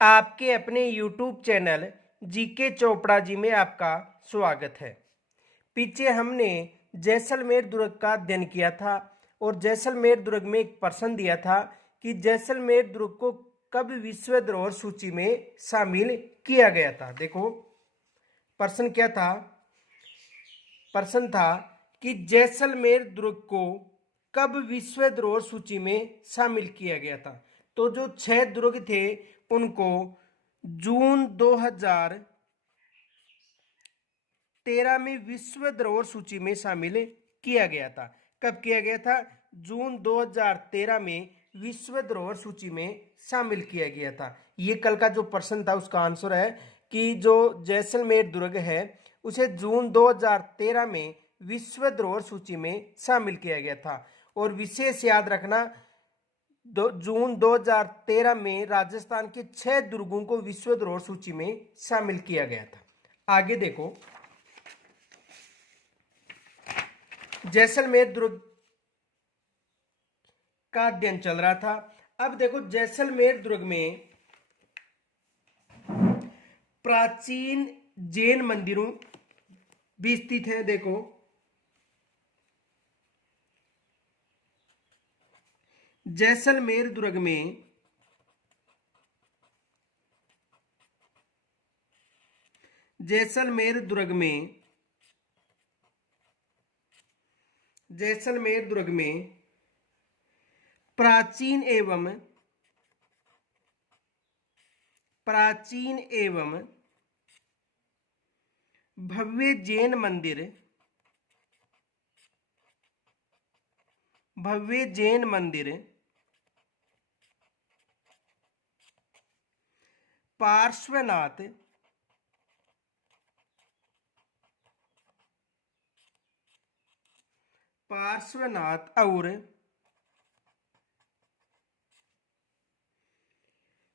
आपके अपने YouTube channel GK Chopra ji में आपका स्वागत है। पीछे हमने जैसलमेर दुर्ग का अध्ययन किया था और जैसलमेर दुर्ग में एक प्रश्न दिया था कि जैसलमेर दुर्ग को कब विश्व धरोहर सूची में शामिल किया गया था। देखो प्रश्न क्या था। प्रश्न था कि जैसलमेर दुर्ग को कब विश्व धरोहर सूची में शामिल किया गया था। तो जो 6 दुर्ग थे उनको जून 2013 में विश्व धरोहर सूची में शामिल किया गया था। कब किया गया था? जून 2013 में विश्व धरोहर सूची में शामिल किया गया था। ये कल का जो प्रश्न था उसका आंसर है कि जो जैसलमेर दुर्ग है उसे जून 2013 में विश्व धरोहर सूची में शामिल किया गया था। और विशेष याद रखना, जून 2013 में राजस्थान के 6 दुर्गों को विश्व धरोहर सूची में शामिल किया गया था। आगे देखो, जैसलमेर दुर्ग का अध्ययन चल रहा था। अब देखो जैसलमेर दुर्ग में प्राचीन जैन मंदिरों भी स्थित है। देखो जैसलमेर दुर्ग में जैसलमेर दुर्ग में प्राचीन एवं भव्य जैन मंदिर पार्श्वनाथ और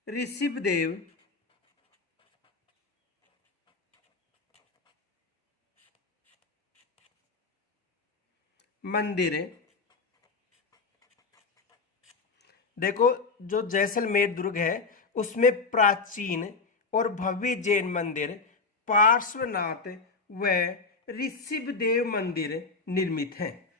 ऋषभदेव मंदिर। देखो जो जैसलमेर दुर्ग है उसमें प्राचीन और भव्य जैन मंदिर पार्श्वनाथ व ऋषभदेव मंदिर निर्मित हैं।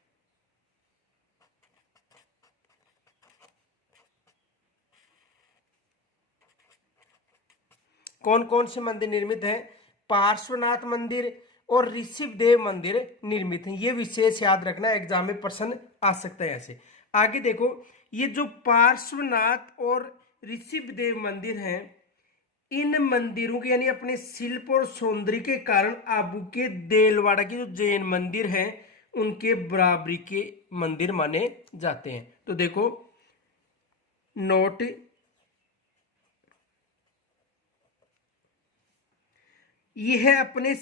कौन कौन से मंदिर निर्मित हैं? पार्श्वनाथ मंदिर और ऋषभदेव मंदिर निर्मित हैं। ये विशेष याद रखना, एग्जाम में प्रश्न आ सकता है ऐसे। आगे देखो, ये जो पार्श्वनाथ और ऋषभदेव मंदिर हैं, इन मंदिरों के यानी अपने शिल्प और सौंदर्य के कारण आबू के देलवाड़ा के जो जैन मंदिर हैं उनके बराबरी के मंदिर माने जाते हैं। तो देखो नोट, यह अपने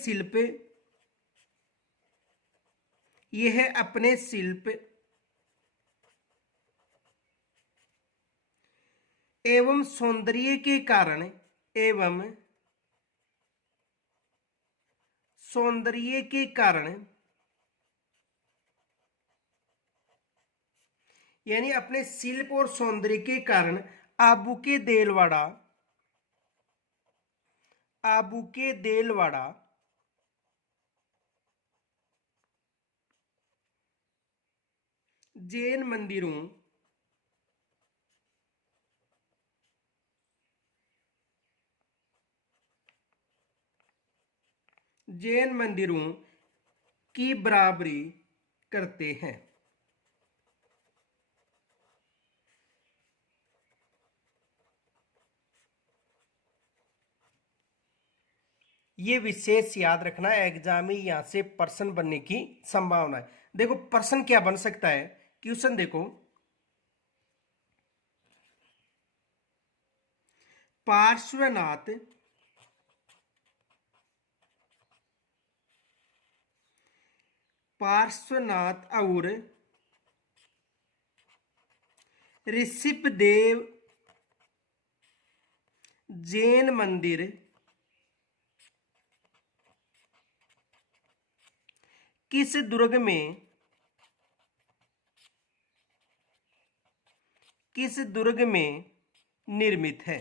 शिल्प एवं सौंदर्य के कारण यानी अपने शिल्प और सौंदर्य के कारण आबू के देलवाड़ा जैन मंदिरों की बराबरी करते हैं। ये विशेष याद रखना, एग्जाम में यहां से प्रश्न बनने की संभावना है। देखो प्रश्न क्या बन सकता है। क्वेश्चन देखो, पार्श्वनाथ और ऋषभदेव जैन मंदिर किस दुर्ग में निर्मित है?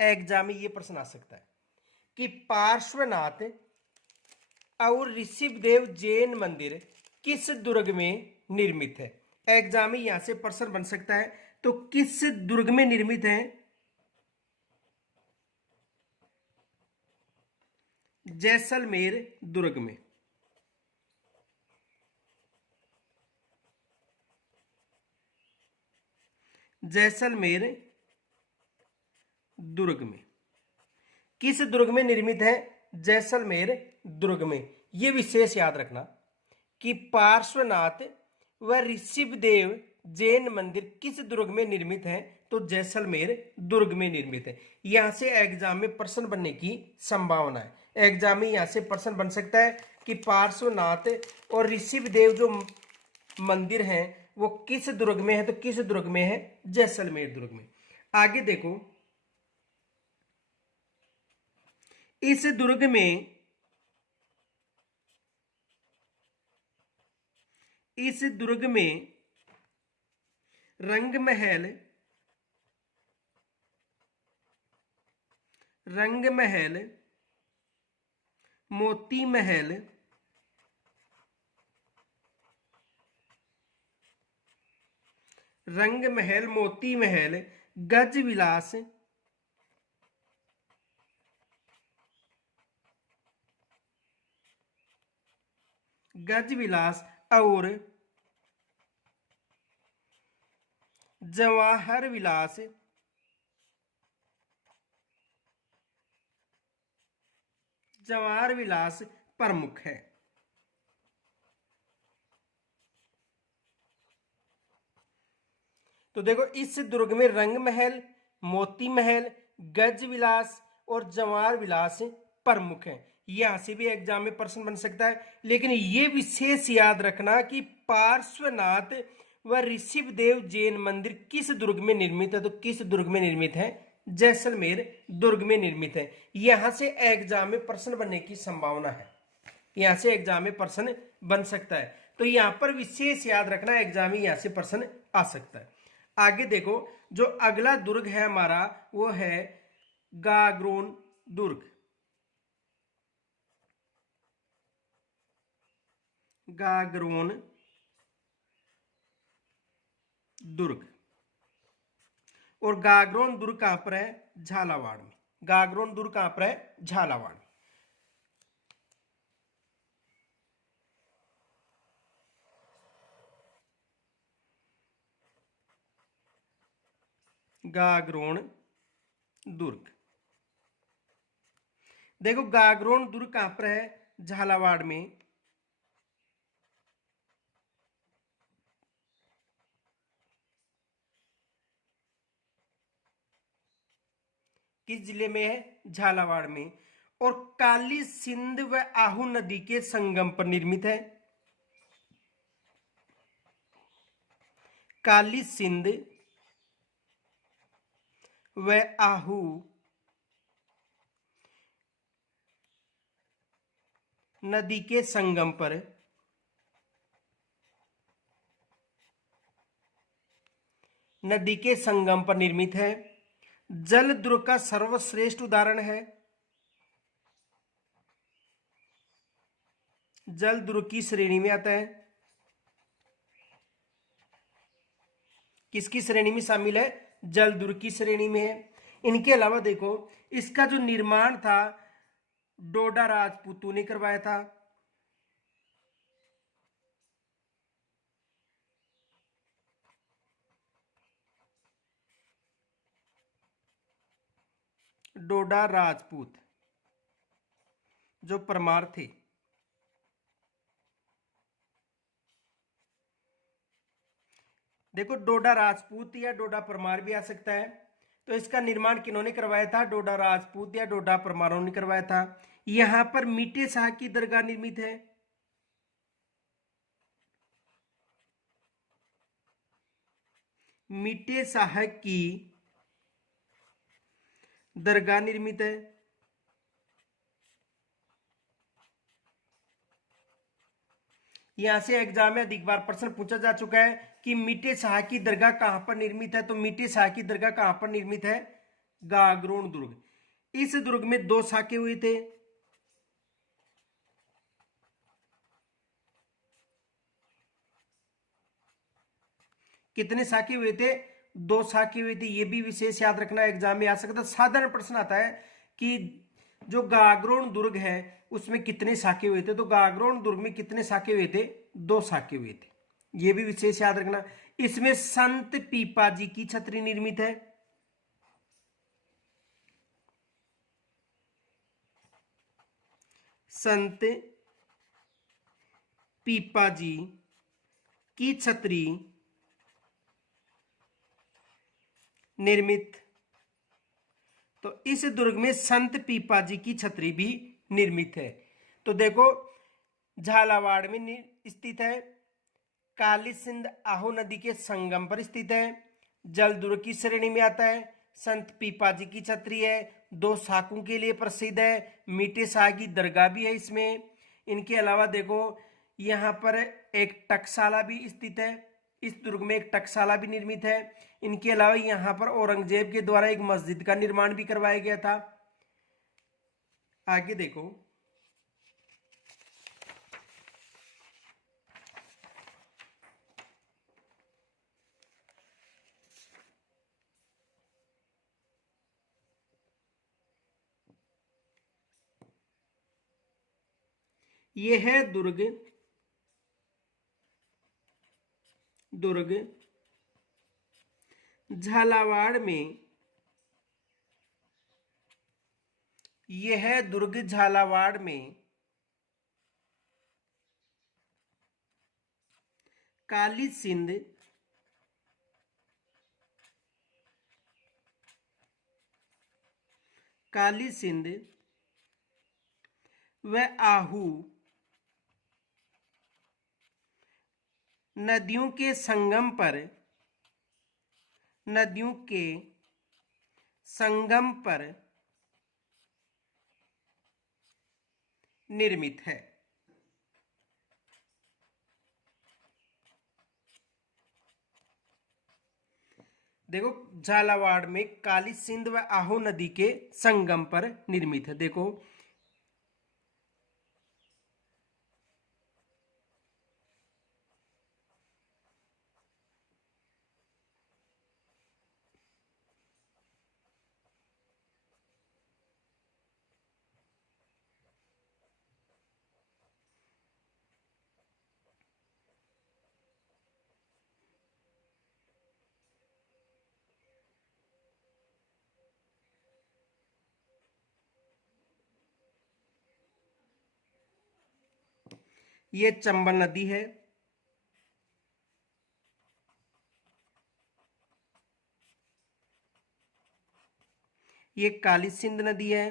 एग्जाम में ये प्रश्न आ सकता है कि पार्श्वनाथ और ऋषभदेव जैन मंदिर किस दुर्ग में निर्मित है। एग्जाम में यहां से प्रश्न बन सकता है, तो किस दुर्ग में निर्मित है? जैसलमेर दुर्ग में। जैसलमेर दुर्ग में। किस दुर्ग में निर्मित है? जैसलमेर दुर्ग में। यह विशेष याद रखना कि पार्श्वनाथ व ऋषभदेव जैन मंदिर किस दुर्ग में निर्मित है, तो जैसलमेर दुर्ग में निर्मित है। यहां से एग्जाम में प्रश्न बनने की संभावना है। एग्जाम में यहां से प्रश्न बन सकता है कि पार्श्वनाथ और ऋषभदेव जो मंदिर हैं वो किस दुर्ग में है, तो किस दुर्ग में है? जैसलमेर दुर्ग में। आगे देखो, इस दुर्ग में रंग महल, मोती महल, मोती महल, गज विलास, और जवाहर विलास प्रमुख है। तो देखो, इस दुर्ग में रंग महल, मोती महल, गज विलास और जवाहर विलास प्रमुख है। यहां से भी एग्जाम में प्रश्न बन सकता है, लेकिन यह विशेष याद रखना कि पार्श्वनाथ व ऋषभदेव जैन मंदिर किस दुर्ग में निर्मित है, तो किस दुर्ग में निर्मित है? जैसलमेर दुर्ग में निर्मित है। यहां से एग्जाम में प्रश्न बनने की संभावना है। यहां से एग्जाम में प्रश्न बन सकता है, तो यहां पर विशेष याद रखना, एग्जाम में यहां से प्रश्न आ सकता है। आगे देखो, जो अगला दुर्ग है हमारा वो है गागरोन दुर्ग। गागरोन दुर्ग। और गागरोन दुर्ग कहां पर है? झालावाड़ में। गागरोन दुर्ग कहां पर है? झालावाड़ में। गागरोन दुर्ग। देखो, गागरोन दुर्ग कहां पर है? झालावाड़ में। किस जिले में है? झालावाड़ में। और काली सिंध व आहू नदी के संगम पर निर्मित है। काली सिंध व आहू नदी के संगम पर निर्मित है। जल दुर्ग का सर्वश्रेष्ठ उदाहरण है। जल दुर्ग की श्रेणी में आता है। किसकी श्रेणी में शामिल है? जल दुर्ग की श्रेणी में है। इनके अलावा देखो, इसका जो निर्माण था डोडा राजपूतों ने करवाया था। डोडा राजपूत जो परमार थे। देखो, डोडा राजपूत या डोडा परमार भी आ सकता है। तो इसका निर्माण किन्होंने करवाया था? डोडा राजपूत या डोडा परमारों ने करवाया था। यहां पर मीठे शाह की दरगाह निर्मित है। मीठे शाह की दरगाह निर्मित है। यहां से एग्जाम में अधिक बार प्रश्न पूछा जा चुका है कि मीठे शाह की दरगाह कहां पर निर्मित है। तो मीठे शाह की दरगाह कहां पर निर्मित है? गागरोन दुर्ग। इस दुर्ग में 2 साके हुए थे। कितने साके हुए थे? 2 साके हुए थे। ये भी विशेष याद रखना, एग्जाम में आ सकता है। साधारण प्रश्न आता है कि जो गागरोन दुर्ग है उसमें कितने साके हुए थे, तो गागरोन दुर्ग में कितने साके हुए थे? 2 साके हुए थे। ये भी विशेष याद रखना। इसमें संत पीपा जी की छतरी निर्मित है। संत पीपा जी की छतरी निर्मित। तो इस दुर्ग में संत पीपा जी की छतरी भी निर्मित है। तो देखो, झालावाड़ में स्थित है, काली सिंध आहो नदी के संगम पर स्थित है, जल दुर्ग की श्रेणी में आता है, संत पीपा जी की छतरी है, 2 साकों के लिए प्रसिद्ध है, मीठे शाह की दरगाह भी है इसमें। इनके अलावा देखो, यहाँ पर एक टकसाला भी स्थित है। इस दुर्ग में एक टकसाला भी निर्मित है। इनके अलावा यहाँ पर औरंगजेब के द्वारा एक मस्जिद का निर्माण भी करवाया गया था। आगे देखो, यह है दुर्ग झालावाड़ में। यह दुर्ग झालावाड़ में काली सिंध व आहू नदियों के संगम पर निर्मित है। देखो, झालावाड़ में काली सिंध व आहो नदी के संगम पर निर्मित है। देखो, ये चंबल नदी है। ये काली सिंध नदी है।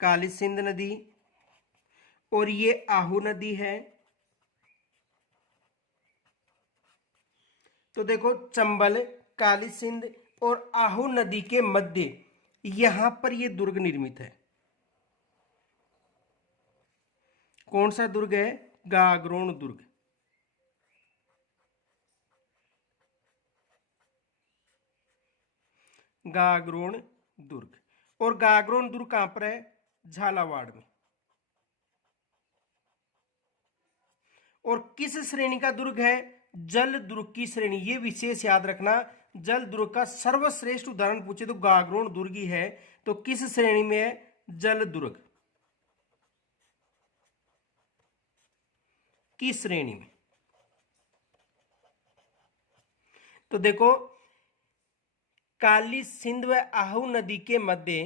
काली सिंध नदी। और ये आहू नदी है। तो देखो, चंबल, काली सिंध और आहू नदी के मध्य यहां पर ये दुर्ग निर्मित है। कौन सा दुर्ग है? गागरोन दुर्ग। गागरोन दुर्ग। और गागरोन दुर्ग कहां पर है? झालावाड़ में। और किस श्रेणी का दुर्ग है? जल दुर्ग की श्रेणी। ये विशेष याद रखना, जल दुर्ग का सर्वश्रेष्ठ उदाहरण पूछे तो गागरोन दुर्ग ही है। तो किस श्रेणी में है? जल दुर्ग की श्रेणी में। तो देखो, काली सिंध व आहू नदी के मध्य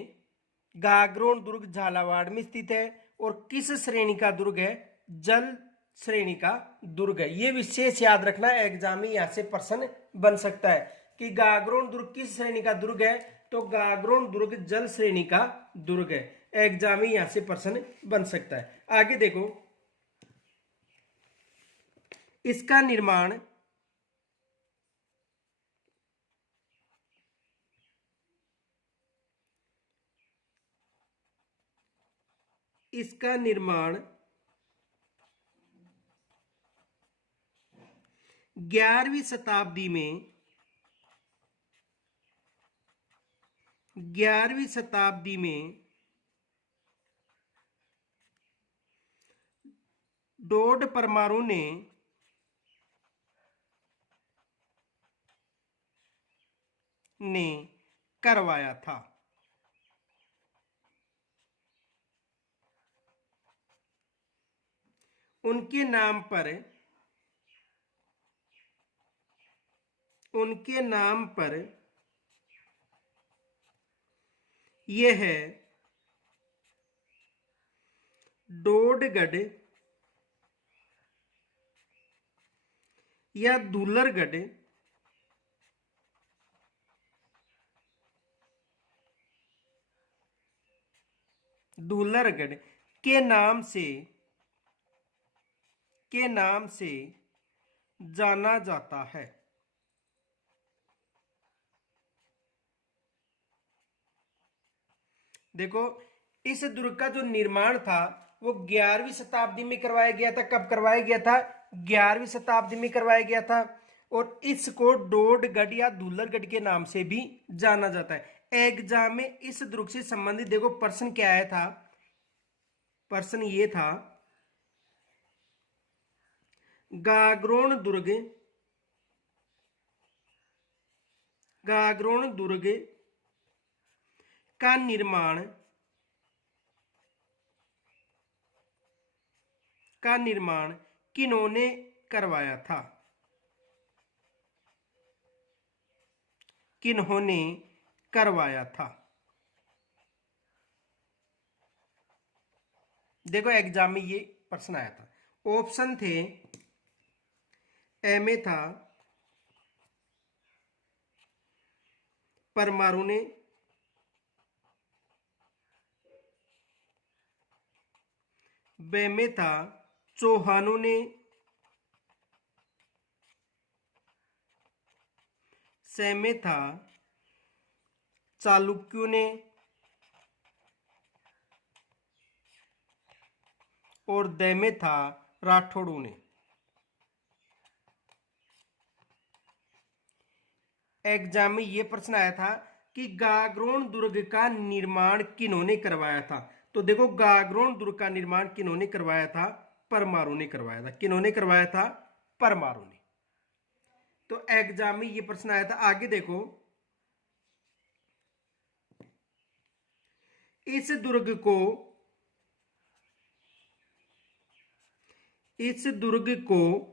गागरोन दुर्ग झालावाड़ में स्थित है। और किस श्रेणी का दुर्ग है? जल श्रेणी का दुर्ग है। ये विशेष याद रखना, एग्जाम में यहां से प्रश्न बन सकता है कि गागरोन दुर्ग किस श्रेणी का दुर्ग है। तो गागरोन दुर्ग जल श्रेणी का दुर्ग है। एग्जाम में यहां से प्रश्न बन सकता है। आगे देखो, इसका निर्माण इसका निर्माण 11वीं शताब्दी में 11वीं शताब्दी में डोड परमाणु ने करवाया था। उनके नाम पर यह डोडगढ़ या दुलरगढ़ के नाम से जाना जाता है। देखो, इस दुर्ग का जो निर्माण था वो 11वीं शताब्दी में करवाया गया था। कब करवाया गया था? 11वीं शताब्दी में करवाया गया था। और इसको डोडगढ़ या दुल्लरगढ़ के नाम से भी जाना जाता है। एग्जाम में इस दुर्ग से संबंधित देखो प्रश्न क्या आया था। प्रश्न ये था, गागरोन दुर्ग का निर्माण किन्होंने करवाया था? किन्होंने करवाया था? देखो एग्जाम में ये प्रश्न आया था। ऑप्शन थे, ए में था परमाणु ने, बे में था चौहानों ने, से में था चालुक्यों ने, और दे में था राठौड़ों ने। एग्जाम में यह प्रश्न आया था कि गागरोन दुर्ग का निर्माण किन्होंने करवाया था। तो देखो, गागरोन दुर्ग का निर्माण किन्होंने करवाया था? परमाणु ने करवाया था। किन्होंने करवाया था? परमाणु ने। तो एग्जाम में यह प्रश्न आया था। आगे देखो, इस दुर्ग को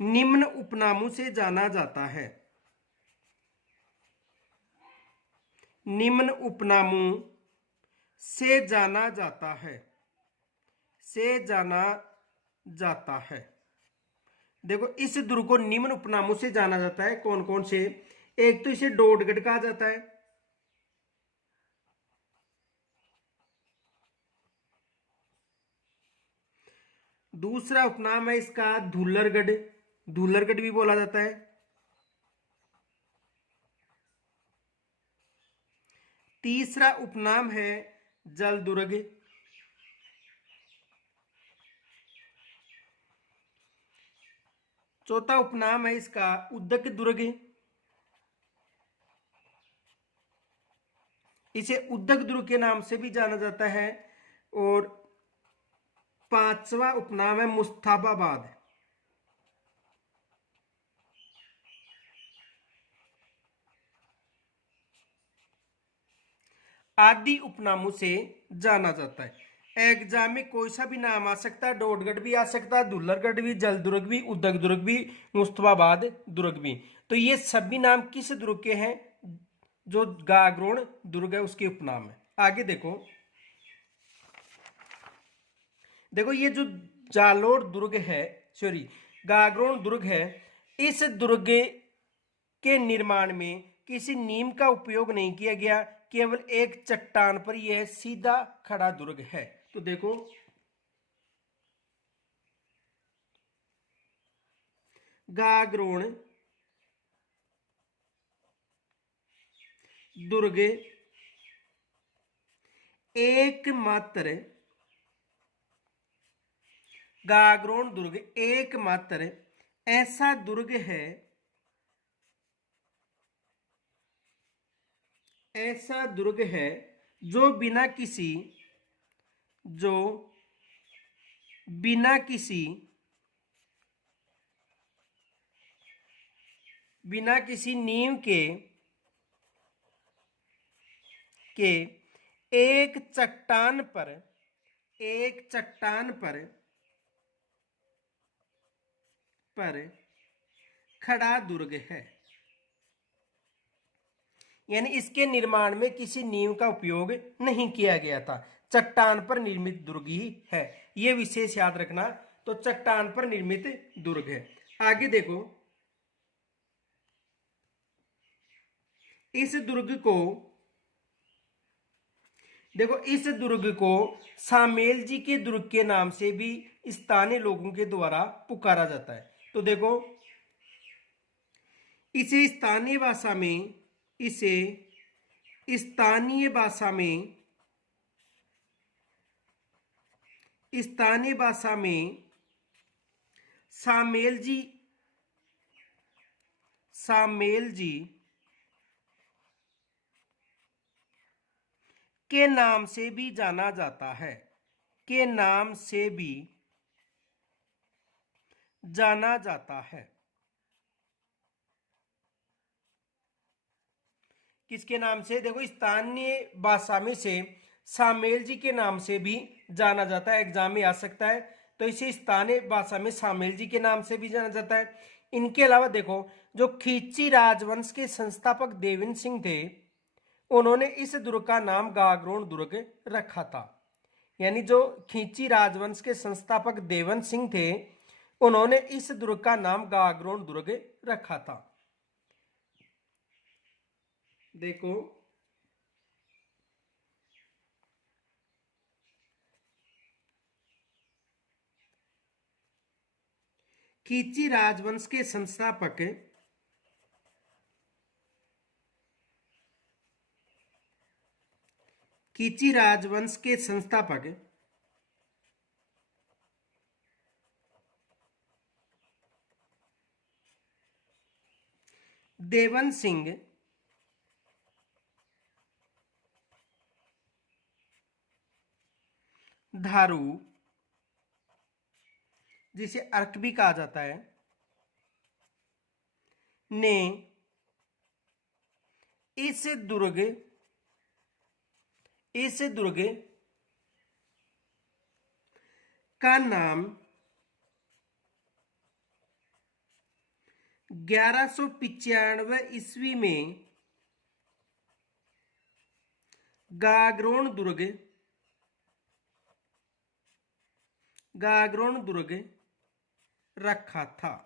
निम्न उपनामों से जाना जाता है। निम्न उपनामों से जाना जाता है। देखो, इस दुर्ग को निम्न उपनामों से जाना जाता है। कौन कौन से? एक तो इसे डोडगढ़ कहा जाता है। दूसरा उपनाम है इसका धूलरगढ़ भी बोला जाता है। तीसरा उपनाम है जलदुर्ग। चौथा उपनाम है इसका उदक दुर्ग। इसे उदक दुर्ग के नाम से भी जाना जाता है। और पांचवा उपनाम है मुस्तफाबाद। आदि उपनामों से जाना जाता है। एग्जाम में कोई सा भी नाम आ सकता है। डोडगढ़ भी आ सकता है, दुल्लरगढ़ भी, जलदुर्ग भी, उदक दुर्ग भी, मुस्तफाबाद दुर्ग भी। तो ये सभी नाम किस दुर्ग के हैं? जो गागरोन दुर्ग है उसके उपनाम है। आगे देखो, ये जो जालोर दुर्ग है, सॉरी गागरोन दुर्ग है, इस दुर्ग के निर्माण में किसी नीम का उपयोग नहीं किया गया। केवल एक चट्टान पर यह सीधा खड़ा दुर्ग है। तो देखो, गागरोन दुर्ग एकमात्र ऐसा दुर्ग है ऐसा दुर्ग है जो बिना किसी नींव के एक चट्टान पर खड़ा दुर्ग है। यानी इसके निर्माण में किसी नींव का उपयोग नहीं किया गया था, चट्टान पर निर्मित दुर्ग ही है। यह विशेष याद रखना। तो चट्टान पर निर्मित दुर्ग है। आगे देखो, इस दुर्ग को सामेल जी के दुर्ग के नाम से भी स्थानीय लोगों के द्वारा पुकारा जाता है। तो देखो, इसे स्थानीय भाषा में सामेल जी के नाम से भी जाना जाता है। किसके नाम से? देखो, स्थानीय भाषा में से सामेल जी के नाम से भी जाना जाता है। एग्जाम में आ सकता है। तो इसे स्थानीय भाषा में सामेल जी के नाम से भी जाना जाता है। इनके अलावा देखो, जो खींची राजवंश के संस्थापक देवेंद्र सिंह थे, उन्होंने इस दुर्ग का नाम गागरोन दुर्ग रखा था। यानी जो खींची राजवंश के संस्थापक देवेंद्र सिंह थे, उन्होंने इस दुर्ग का नाम गागरोन दुर्ग रखा था। देखो, खींची राजवंश के संस्थापक देवेंद्र सिंह धारू, जिसे अर्क भी कहा जाता है, ने इस दुर्ग का नाम 1195 ईस्वी में गागरोन दुर्ग रखा था।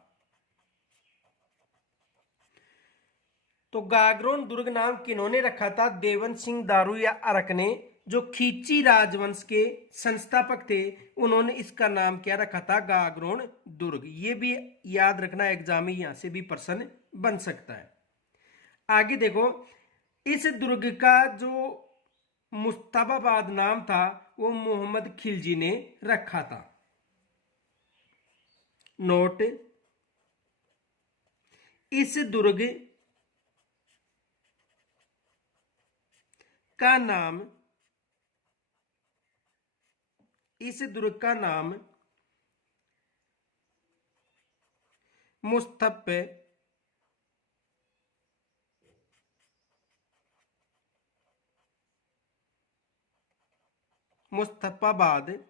तो गागरोन दुर्ग नाम किन्होंने रखा था? देवेंद्र सिंह दारू या अरक ने, जो खींची राजवंश के संस्थापक थे, उन्होंने इसका नाम क्या रखा था? गागरोन दुर्ग। ये भी याद रखना, एग्जाम में यहां से भी प्रश्न बन सकता है। आगे देखो, इस दुर्ग का जो मुस्तफाबाद नाम था, वो मोहम्मद खिलजी ने रखा था। नोट, इस दुर्ग का नाम मुस्तफाबाद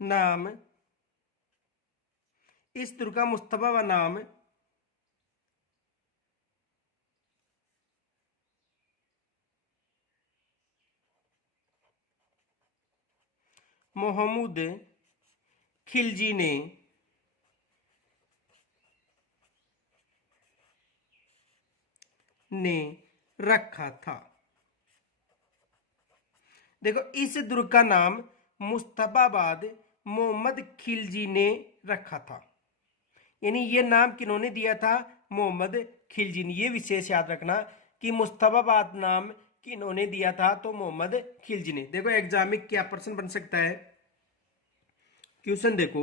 नाम, इस दुर्ग का मुस्तफाबाद नाम मोहम्मद खिलजी ने रखा था। देखो, इस दुर्ग का नाम मुस्तफाबाद मोहम्मद खिलजी ने रखा था। यानी ये नाम किन्होंने दिया था? मोहम्मद खिलजी ने। ये विशेष याद रखना कि मुस्तफाबाद नाम किन्होंने दिया था, तो मोहम्मद खिलजी ने। देखो एग्जाम में क्या प्रश्न बन सकता है, क्वेश्चन देखो,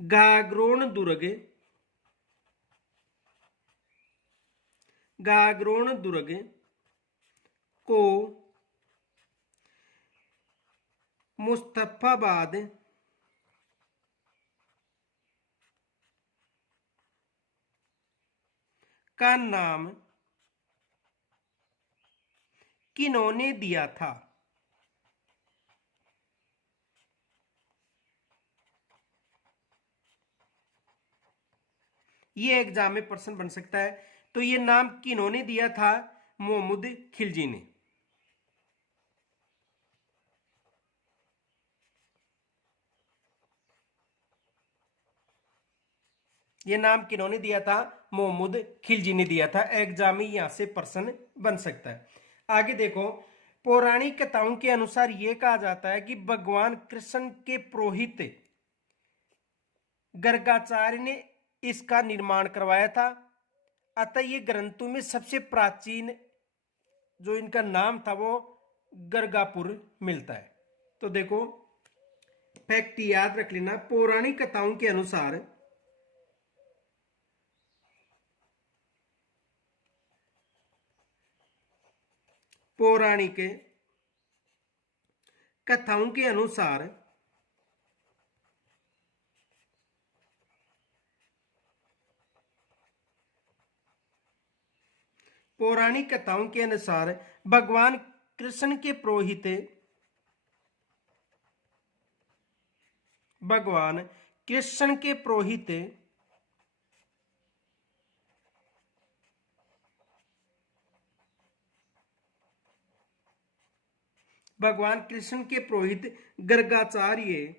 गागरोन दुर्ग को मुस्तफाबाद का नाम किन्होंने दिया था? ये एग्जाम में प्रश्न बन सकता है। तो ये नाम किन्होंने दिया था? मोहम्मद खिलजी ने। ये नाम किन्होंने दिया था? मोहम्मद खिलजी ने दिया था। एग्जाम में यहां से प्रश्न बन सकता है। आगे देखो, पौराणिक कथाओं के अनुसार यह कहा जाता है कि भगवान कृष्ण के पुरोहित गर्गाचार्य ने इसका निर्माण करवाया था। अतः ये ग्रंथों में सबसे प्राचीन जो इनका नाम था वो गर्गापुर मिलता है। तो देखो फैक्ट याद रख लेना, पौराणिक कथाओं के अनुसार पौराणिक कथाओं के अनुसार पौराणिक कथाओं के अनुसार भगवान कृष्ण के पुरोहित भगवान कृष्ण के पुरोहित भगवान कृष्ण के पुरोहित गर्गाचार्य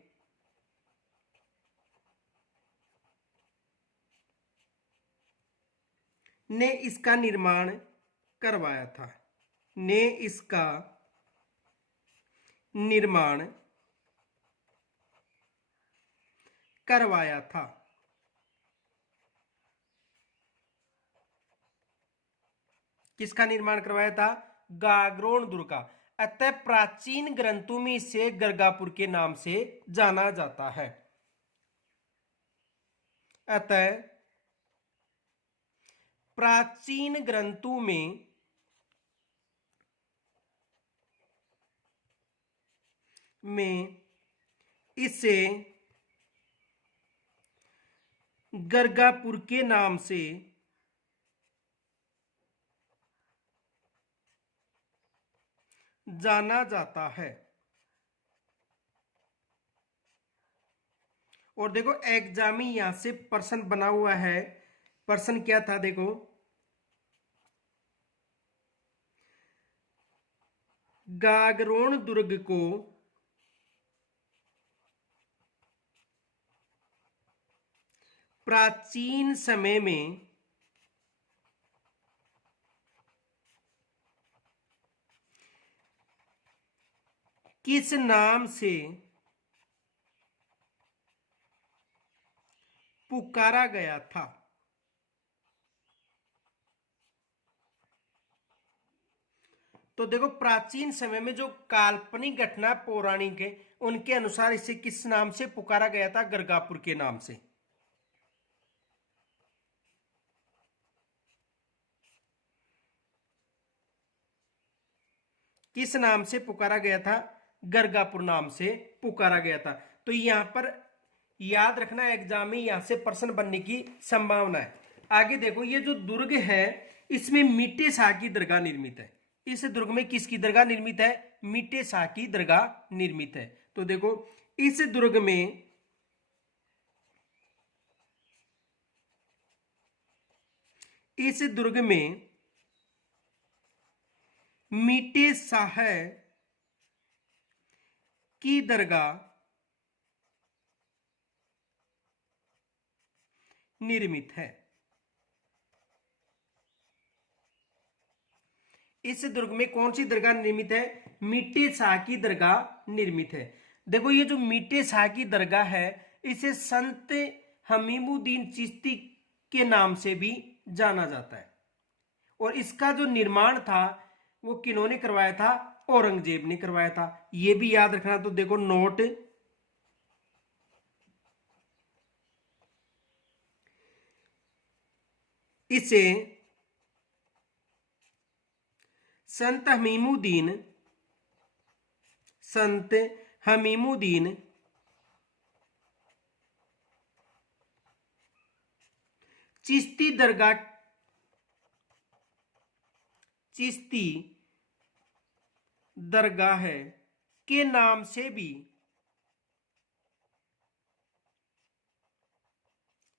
ने इसका निर्माण करवाया था। ने इसका निर्माण करवाया था। किसका निर्माण करवाया था? गागरोन दुर्ग का। अतः प्राचीन ग्रंथों में इसे गर्गापुर के नाम से जाना जाता है। अतः प्राचीन ग्रंथों में इसे गर्गापुर के नाम से जाना जाता है। और देखो एग्जाम में यहां से प्रश्न बना हुआ है। प्रश्न क्या था देखो, गागरोन दुर्ग को प्राचीन समय में किस नाम से पुकारा गया था? तो देखो प्राचीन समय में जो काल्पनिक घटना पौराणिक है उनके अनुसार इसे किस नाम से पुकारा गया था? गर्गापुर के नाम से। किस नाम से पुकारा गया था? गर्गापुर नाम से पुकारा गया था। तो यहां पर याद रखना, एग्जाम में यहां से प्रश्न बनने की संभावना है। आगे देखो, ये जो दुर्ग है इसमें मीठे शाह की दरगाह निर्मित है। इस दुर्ग में किसकी दरगाह निर्मित है? मीठे शाह की दरगाह निर्मित है। तो देखो इस दुर्ग में मीठे शाह की दरगाह निर्मित है। इस दुर्ग में कौन सी दरगाह निर्मित है? मीठे शाह की दरगाह निर्मित है। देखो ये जो मीठे शाह की दरगाह है इसे संत हमीमुद्दीन चिश्ती के नाम से भी जाना जाता है। और इसका जो निर्माण था वो किन्होंने करवाया था? औरंगजेब ने करवाया था। ये भी याद रखना। तो देखो नोट, इसे संत हमीमुद्दीन चिश्ती दरगाह के नाम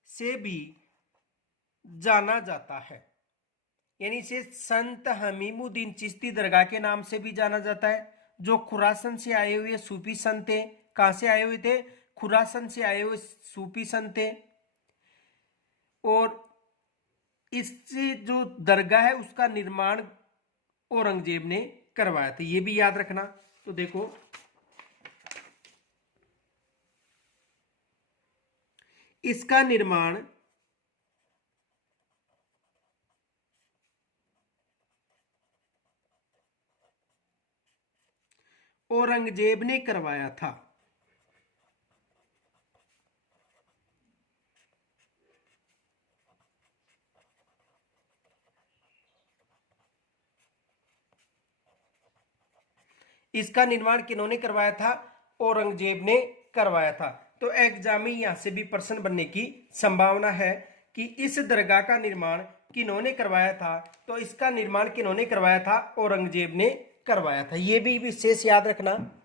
से भी जाना जाता है। यानी इसे संत हमीमुद्दीन चिश्ती दरगाह के नाम से भी जाना जाता है। जो खुरासन से आए हुए सूफी संत थे। कहां से आए हुए थे? खुरासन से आए हुए सूफी संत थे। और इससे जो दरगाह है उसका निर्माण औरंगजेब ने करवाया था। ये भी याद रखना। तो देखो इसका निर्माण औरंगजेब ने करवाया था। इसका निर्माण किन्होंने करवाया था? औरंगजेब ने करवाया था। तो एग्जाम में यहां से भी प्रश्न बनने की संभावना है कि इस दरगाह का निर्माण किन्होंने करवाया था। तो इसका निर्माण किन्होंने करवाया था? औरंगजेब ने करवाया था। यह भी विशेष याद रखना।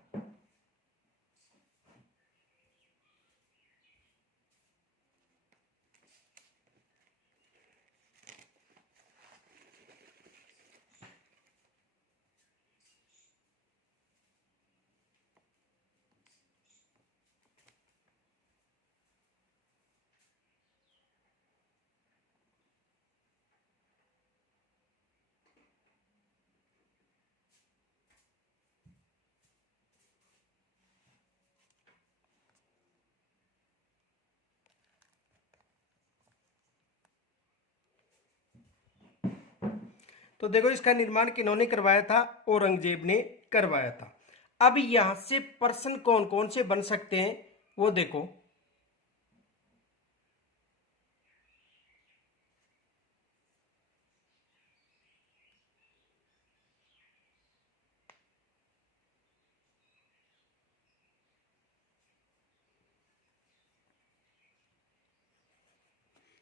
तो देखो इसका निर्माण किन्होंने करवाया था? औरंगजेब ने करवाया था। अब यहां से प्रश्न कौन कौन से बन सकते हैं वो देखो।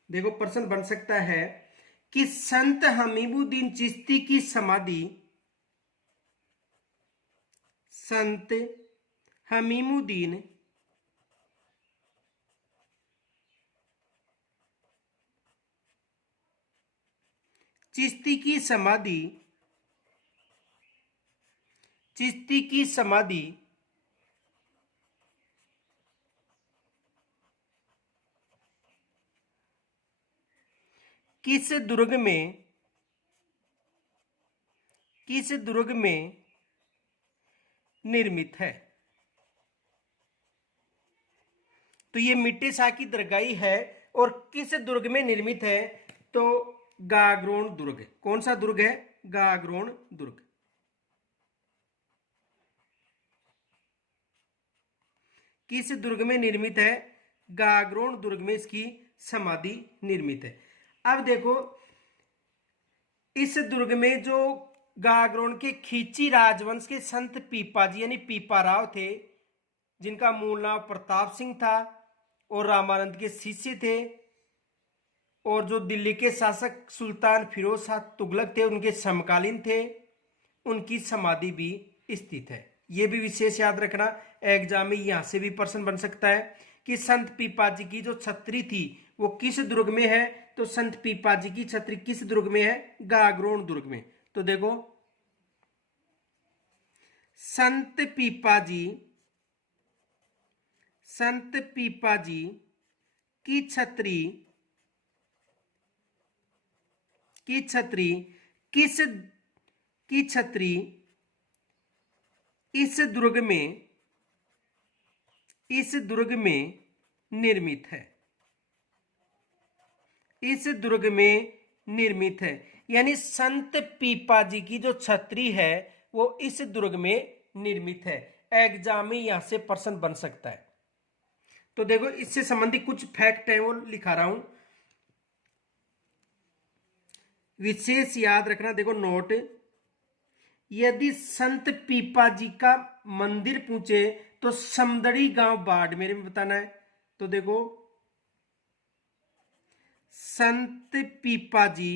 देखो प्रश्न बन सकता है कि संत हमीमुद्दीन चिश्ती की समाधि संत हमीमुद्दीन चिश्ती की समाधि किस दुर्ग में निर्मित है? तो ये मिट्टे शाह की दरगाही है और किस दुर्ग में निर्मित है? तो गागरोन दुर्ग। कौन सा दुर्ग है? गागरोन दुर्ग। किस दुर्ग में निर्मित है? गागरोन दुर्ग में इसकी समाधि निर्मित है। अब देखो इस दुर्ग में जो गागरोन के खींची राजवंश के संत पीपाजी यानी पीपाराव थे, जिनका मूल नाम प्रताप सिंह था और रामानंद के शिष्य थे, और जो दिल्ली के शासक सुल्तान फिरोज शाह तुगलक थे उनके समकालीन थे, उनकी समाधि भी स्थित है। यह भी विशेष याद रखना। एग्जाम में यहां से भी प्रश्न बन सकता है कि संत पीपाजी की जो छतरी थी वो किस दुर्ग में है? तो संत पीपाजी की छतरी किस दुर्ग में है? गागरोन दुर्ग में। तो देखो संत पीपाजी की छतरी किस की छतरी इस दुर्ग में निर्मित है। इस दुर्ग में निर्मित है। यानी संत पीपा जी की जो छतरी है वो इस दुर्ग में निर्मित है। एग्जाम में यहां से प्रश्न बन सकता है। तो देखो इससे संबंधित कुछ फैक्ट है वो लिखा रहा हूं, विशेष याद रखना। देखो नोट, यदि संत पीपा जी का मंदिर पूछे तो समदड़ी गांव बाड़मेर में बताना है। तो देखो संत पीपा जी,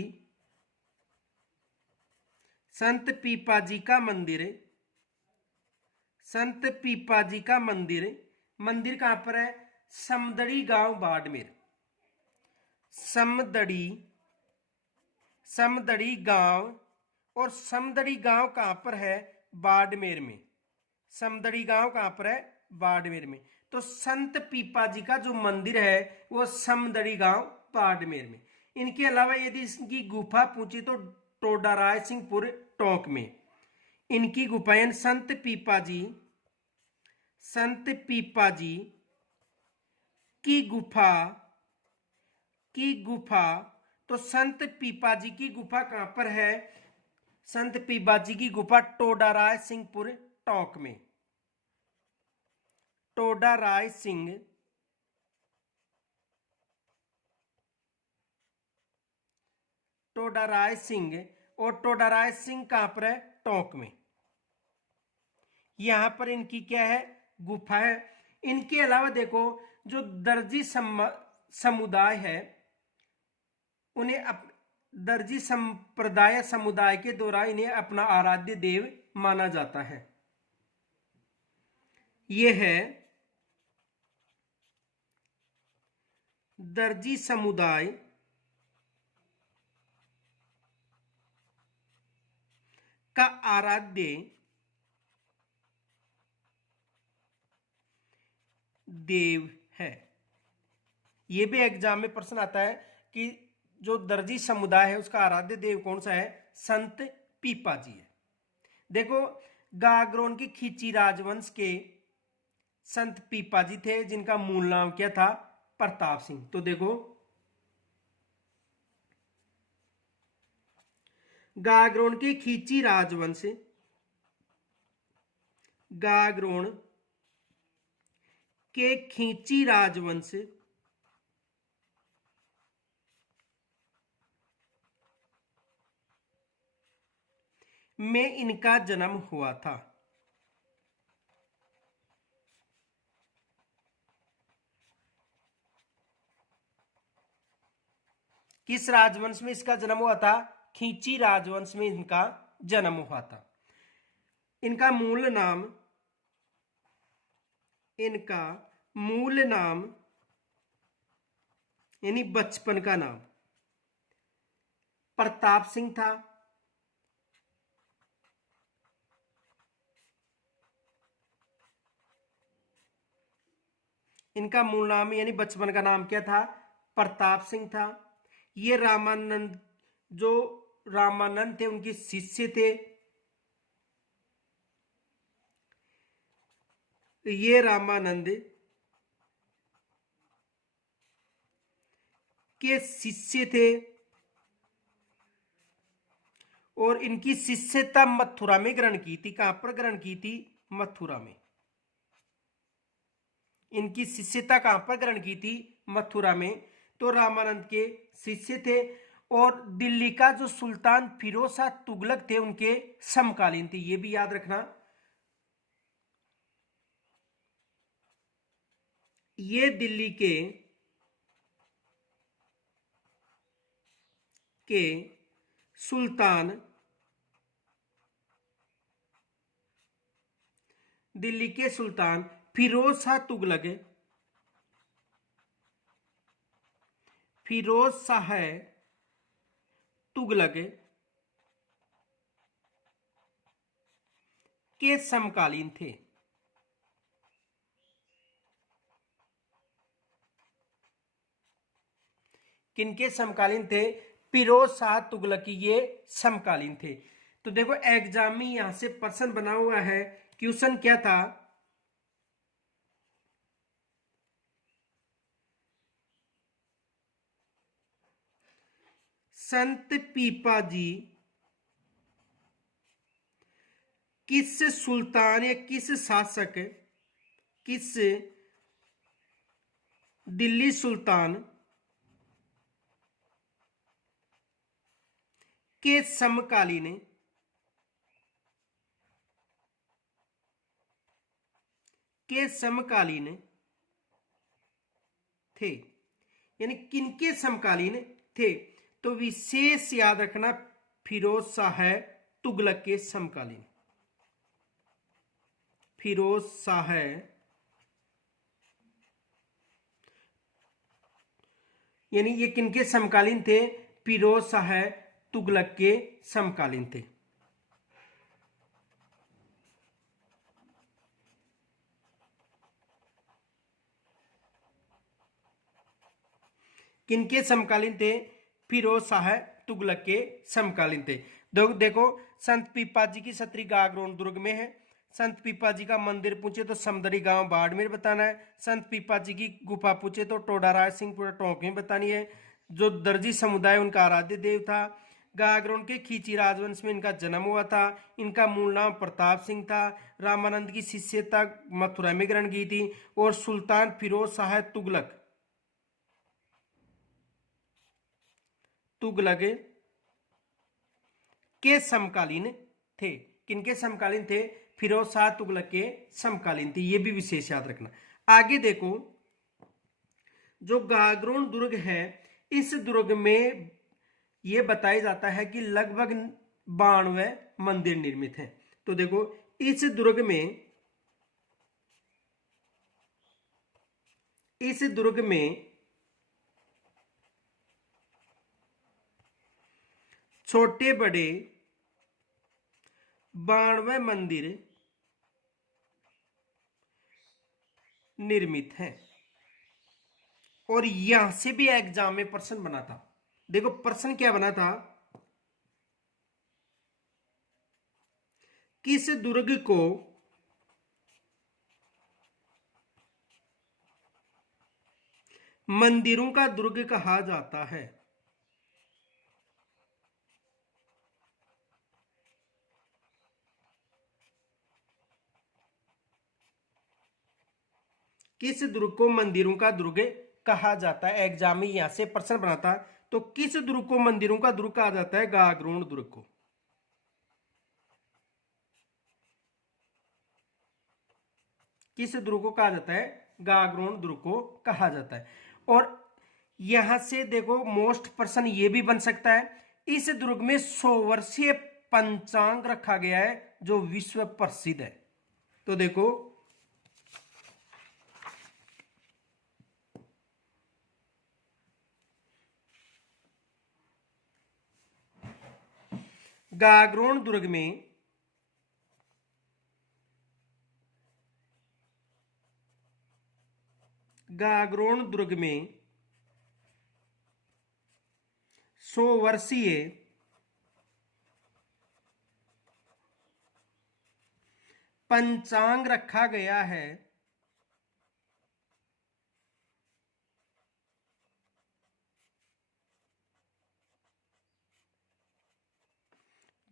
संत पीपा जी का मंदिर, संत पीपा जी का मंदिर, मंदिर कहां पर है? समदड़ी गांव बाड़मेर। समदड़ी, समदड़ी गांव, और समदड़ी गांव कहां पर है? बाड़मेर में। समदड़ी गांव कहां पर है? बाड़मेर में। तो संत पीपा जी का जो मंदिर है वो समदड़ी गांव बाड़मेर में। इनके अलावा यदि इसकी गुफा पूछी तो टोडाराय सिंहपुर टोंक में। इनकी गुफाएं संत पीपा जी, संत पीपा जी की गुफा, की गुफा, तो संत पीपा जी की गुफा कहां पर है? संत पीपा जी की गुफा टोडाराय सिंहपुर टोंक में। टोडाराय सिंह, टोडाराय सिंह, और टोडाराय सिंह कहां पर है? टोंक में। यहां पर इनकी क्या है? गुफा है। इनके अलावा देखो जो दर्जी समुदाय है उन्हें दर्जी संप्रदाय समुदाय के द्वारा इन्हें अपना आराध्य देव माना जाता है। यह है दर्जी समुदाय का आराध्य देव है। यह भी एग्जाम में प्रश्न आता है कि जो दर्जी समुदाय है उसका आराध्य देव कौन सा है? संत पीपा जी है। देखो गागरोन की खींची राजवंश के संत पीपा जी थे जिनका मूल नाम क्या था? प्रताप सिंह। तो देखो गागरोन के खींची राजवंश, गागरोन के खींची राजवंश में इनका जन्म हुआ था। किस राजवंश में इसका जन्म हुआ था? खींची राजवंश में इनका जन्म हुआ था। इनका मूल नाम, इनका मूल नाम यानी बचपन का नाम प्रताप सिंह था। इनका मूल नाम यानी बचपन का नाम क्या था? प्रताप सिंह था। ये रामानंद, जो रामानंद थे उनके शिष्य थे। ये रामानंद के शिष्य थे और इनकी शिष्यता मथुरा में ग्रहण की थी। कहां पर ग्रहण की थी? मथुरा में। इनकी शिष्यता कहां पर ग्रहण की थी? मथुरा में। तो रामानंद के शिष्य थे और दिल्ली का जो सुल्तान फिरोज शाह तुगलक थे उनके समकालीन थे। ये भी याद रखना। ये दिल्ली के सुल्तान, दिल्ली के सुल्तान फिरोज शाह तुगलक, फिरोज शाह तुगलक के समकालीन थे। किनके समकालीन थे? फिरोज शाह तुगलक की ये समकालीन थे। तो देखो एग्जाम में यहां से प्रश्न बना हुआ है। क्वेश्चन क्या था? संत पीपा जी किस सुल्तान या किस शासक, किस दिल्ली सुल्तान के समकालीन, के समकालीन थे, यानी किनके समकालीन थे? तो विशेष याद रखना, फिरोज शाह तुगलक के समकालीन। फिरोज शाह यानी ये किनके समकालीन थे? फिरोज शाह तुगलक के समकालीन थे। किनके समकालीन थे? फिरोज शाह तुगलक के समकालीन थे। देखो, संत पीपा जी की छतरी गागरोन दुर्ग में है। संत पीपा जी का मंदिर पूछे तो समदरी गांव बाड़मेर बताना है। संत पीपा जी की गुफा पूछे तो टोडा राय सिंहपुरा टोंक में बतानी है। जो दर्जी समुदाय उनका आराध्य देव था। गागरोन के खींची राजवंश में इनका जन्म हुआ था। इनका मूल नाम प्रताप सिंह था। रामानंद की शिष्यता मथुरा में ग्रहण की थी। और सुल्तान फिरोज शाह तुगलक के समकालीन थे। किनके समकालीन थे? फिरोज शाह तुगलक के समकालीन थे। ये भी विशेष याद रखना। आगे देखो, जो गागरोन दुर्ग है, इस दुर्ग में यह बताया जाता है कि लगभग 92 मंदिर निर्मित हैं। तो देखो, इस दुर्ग में छोटे बड़े 92 मंदिर निर्मित हैं। और यहां से भी एग्जाम में प्रश्न बना था। देखो, प्रश्न क्या बना था? किस दुर्ग को मंदिरों का दुर्ग कहा जाता है? किस दुर्ग को मंदिरों का दुर्ग कहा जाता है? एग्जाम में यहां से प्रश्न बनाता। तो किस दुर्ग को मंदिरों का दुर्ग कहा जाता है? गागरोन दुर्ग को। किस दुर्ग को कहा जाता है? गागरोन दुर्ग को कहा जाता है। और यहां से देखो, मोस्ट प्रश्न ये भी बन सकता है, इस दुर्ग में 100 वर्षीय पंचांग रखा गया है जो विश्व प्रसिद्ध है। तो देखो, गागरोन दुर्ग में गागरोन दुर्ग में 100 वर्षीय पंचांग रखा गया है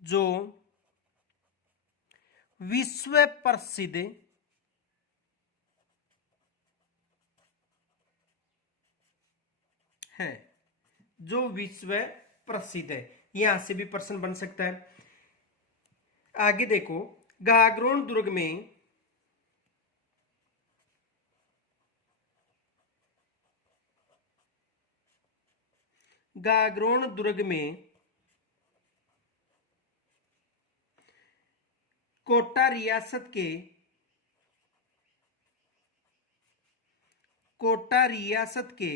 जो विश्व प्रसिद्ध है। जो विश्व प्रसिद्ध है। यहां से भी प्रश्न बन सकता है। आगे देखो, गागरोन दुर्ग में गागरोन दुर्ग में कोटा रियासत के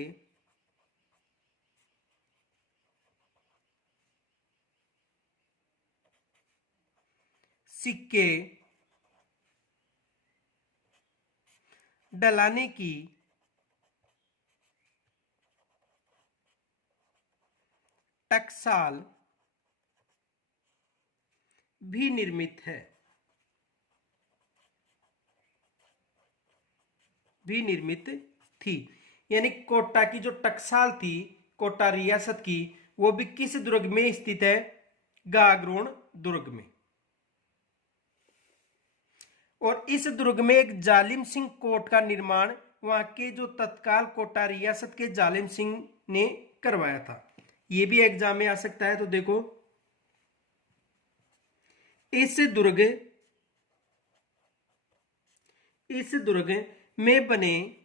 सिक्के डलाने की टकसाल भी निर्मित थी। यानी कोटा की जो टकसाल थी, कोटा रियासत की, वो भी किस दुर्ग में स्थित है? गागरोन दुर्ग में। और इस दुर्ग में एक जालिम सिंह कोट का निर्माण वहां के जो तत्काल कोटा रियासत के जालिम सिंह ने करवाया था। ये भी एग्जाम में आ सकता है। तो देखो, इस दुर्ग में बने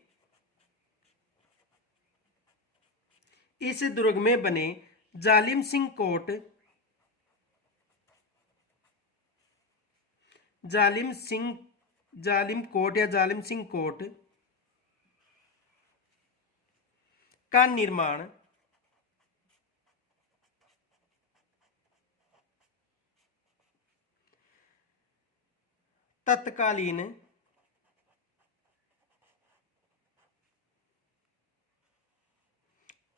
जालिम सिंह कोट जालिम सिंह कोट का निर्माण तत्कालीन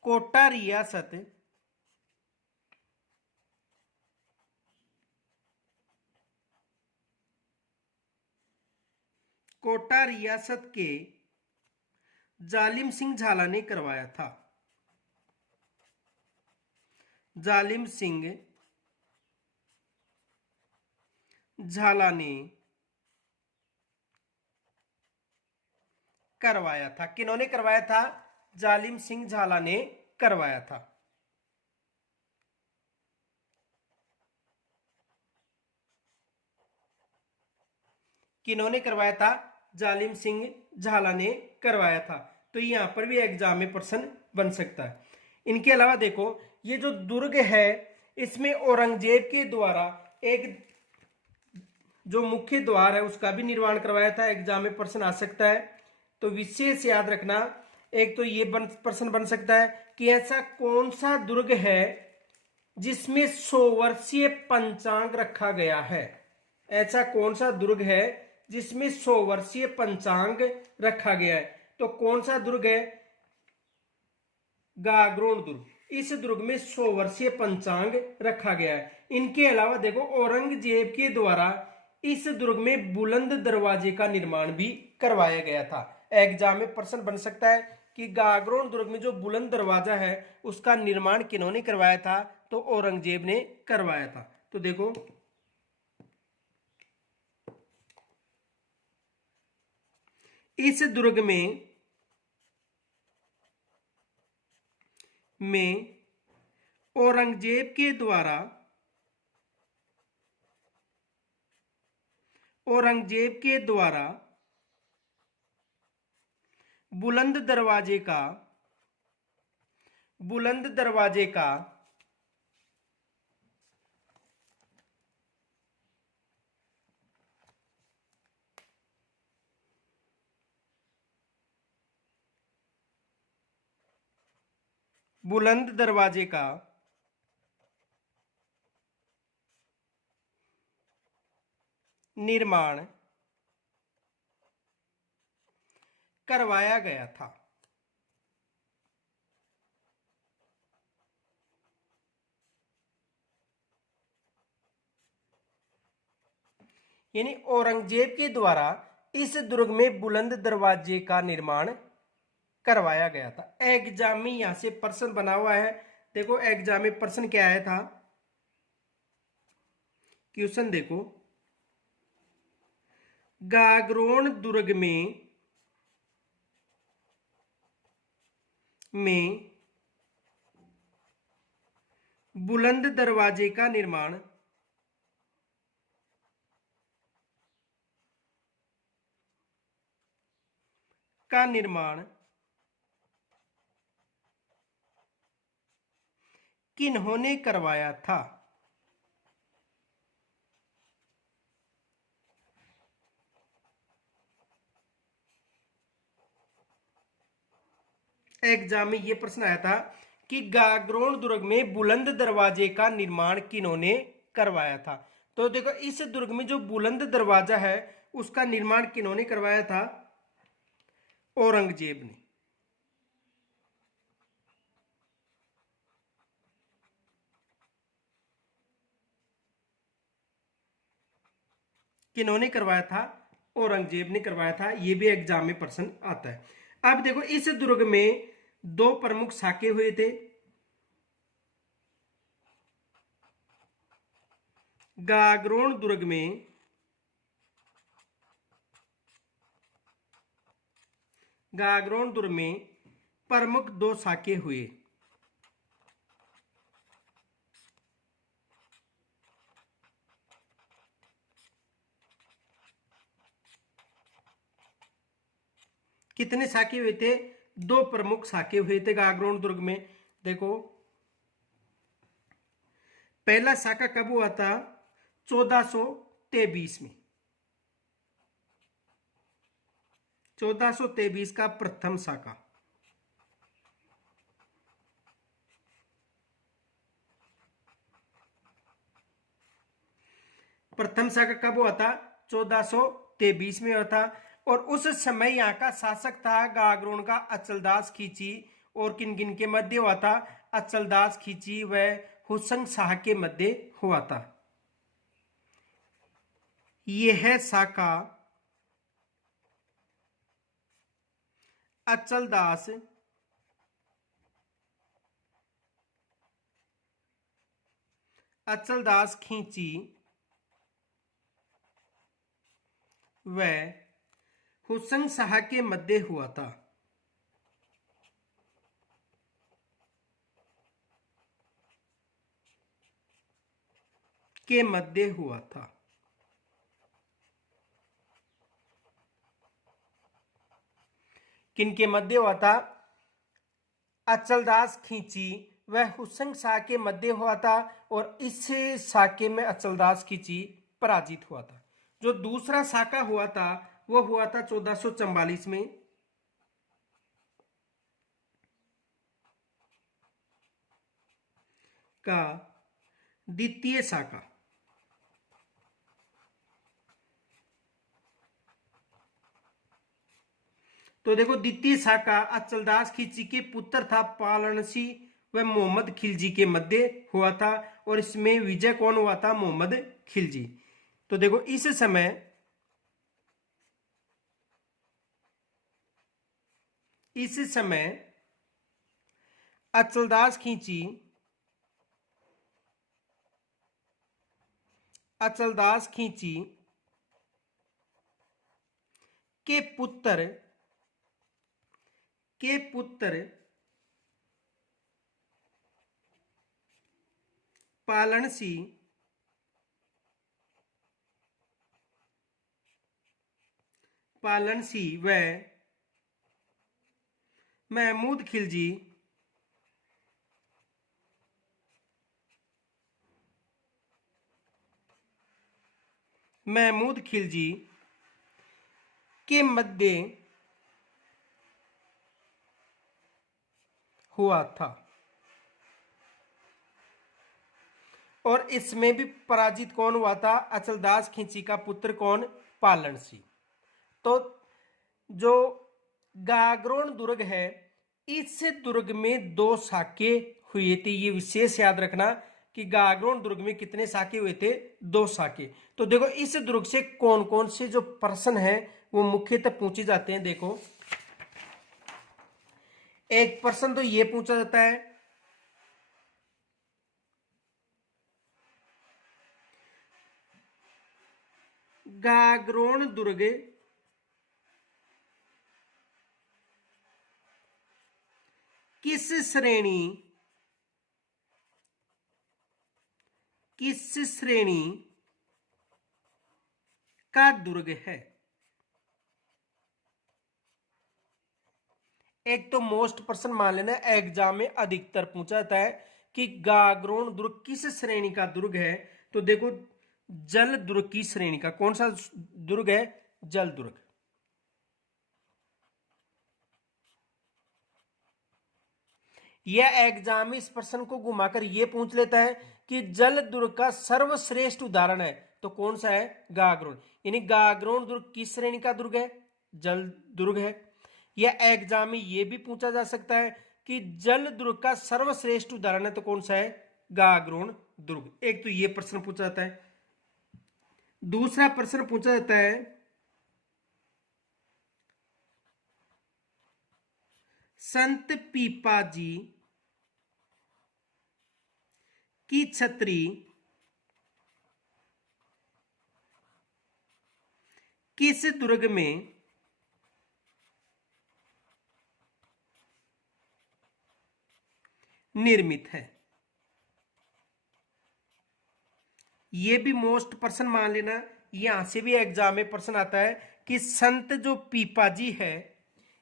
कोटा रियासत के जालिम सिंह झाला ने करवाया था। जालिम सिंह झाला ने करवाया था। किन्होंने करवाया था? जालिम सिंह झाला ने करवाया था। किन्होंने करवाया था? जालिम सिंह झाला ने करवाया था। तो यहां पर भी एग्जाम में प्रश्न बन सकता है। इनके अलावा देखो, ये जो दुर्ग है इसमें औरंगजेब के द्वारा एक जो मुख्य द्वार है उसका भी निर्माण करवाया था। एग्जाम में प्रश्न आ सकता है। तो विशेष याद रखना, एक तो ये प्रश्न बन सकता है कि ऐसा कौन सा दुर्ग है जिसमें 100 वर्षीय पंचांग रखा गया है? ऐसा कौन सा दुर्ग है जिसमें 100 वर्षीय पंचांग रखा गया है? तो कौन सा दुर्ग है? गागरोन दुर्ग। इस दुर्ग में 100 वर्षीय पंचांग रखा गया है। इनके अलावा देखो, औरंगजेब के द्वारा इस दुर्ग में बुलंद दरवाजे का निर्माण भी करवाया गया था। एग्जाम में प्रश्न बन सकता है कि गागरोन दुर्ग में जो बुलंद दरवाजा है उसका निर्माण किन्होंने करवाया था? तो औरंगजेब ने करवाया था। तो देखो, इस दुर्ग में औरंगजेब के द्वारा बुलंद दरवाजे का निर्माण करवाया गया था। यानी औरंगजेब के द्वारा इस दुर्ग में बुलंद दरवाजे का निर्माण करवाया गया था। एग्जाम में यहां से प्रश्न बना हुआ है। देखो, एग्जाम में प्रश्न क्या आया था? क्वेश्चन देखो, गागरोन दुर्ग में बुलंद दरवाजे का निर्माण किन्होंने करवाया था? एग्जाम में यह प्रश्न आया था कि गागरोन दुर्ग में बुलंद दरवाजे का निर्माण किन्होंने करवाया था? तो देखो, इस दुर्ग में जो बुलंद दरवाजा है उसका निर्माण किन्होंने करवाया था? औरंगजेब ने। किन्होंने करवाया था? औरंगजेब ने करवाया था। यह भी एग्जाम में प्रश्न आता है। अब देखो, इस दुर्ग में 2 प्रमुख साके हुए थे। गागरोन दुर्ग में प्रमुख दो साके हुए। कितने साके हुए थे? दो प्रमुख साके हुए थे गागरोन दुर्ग में। देखो, पहला साका कब हुआ था? 1423 में। 1423 का प्रथम साका। प्रथम साका कब हुआ था? 1423 में हुआ था। और उस समय यहाँ का शासक था गागरोन का अचलदास खींची। और किन किन के मध्य हुआ था? अचलदास खींची व हुसैन शाह के मध्य हुआ था। यह साका अचलदास खींची व हुसैन शाह के मध्य हुआ था। के मध्य हुआ था। किन के मध्य हुआ था? अचलदास खींची वह हुसैन शाह के मध्य हुआ था। और इस साके में अचलदास खींची पराजित हुआ था। जो दूसरा साका हुआ था वो हुआ था 1444 में। का द्वितीय साका। तो देखो, द्वितीय साका अचलदास खिलजी के पुत्र था पालनसी व मोहम्मद खिलजी के मध्य हुआ था। और इसमें विजय कौन हुआ था? मोहम्मद खिलजी। तो देखो, इस समय अचलदास खींची के पुत्र पालनसी व महमूद खिलजी के मध्य हुआ था। और इसमें भी पराजित कौन हुआ था? अचलदास खिलजी का पुत्र कौन? पालनसी। तो जो गागरोन दुर्ग है, इस दुर्ग में दो साके हुए थे। ये विशेष याद रखना कि गागरोन दुर्ग में कितने साके हुए थे? दो साके। तो देखो, इस दुर्ग से कौन कौन से जो प्रश्न है वो मुख्यतः पूछे जाते हैं। देखो, एक प्रश्न तो ये पूछा जाता है, गागरोन दुर्ग किस श्रेणी का दुर्ग है? एक तो मोस्ट प्रश्न मान लेना, एग्जाम में अधिकतर पूछा जाता है कि गागरोन दुर्ग किस श्रेणी का दुर्ग है। तो देखो, जल दुर्ग की श्रेणी का। कौन सा दुर्ग है? जल दुर्ग। यह एग्जाम इस प्रश्न को घुमाकर यह पूछ लेता है कि जल दुर्ग का सर्वश्रेष्ठ उदाहरण है तो कौन सा है? गागरोन। यानी गागरोन दुर्ग किस श्रेणी का दुर्ग है? जल दुर्ग है। यह एग्जाम में यह भी पूछा जा सकता है कि जल दुर्ग का सर्वश्रेष्ठ उदाहरण है तो कौन सा है? गागरोन दुर्ग। एक तो यह प्रश्न पूछा जाता है। दूसरा प्रश्न पूछा जाता है, संत पीपा जी की छतरी किस दुर्ग में निर्मित है। ये भी मोस्ट प्रश्न मान लेना, यहां से भी एग्जाम में प्रश्न आता है कि संत जो पीपाजी है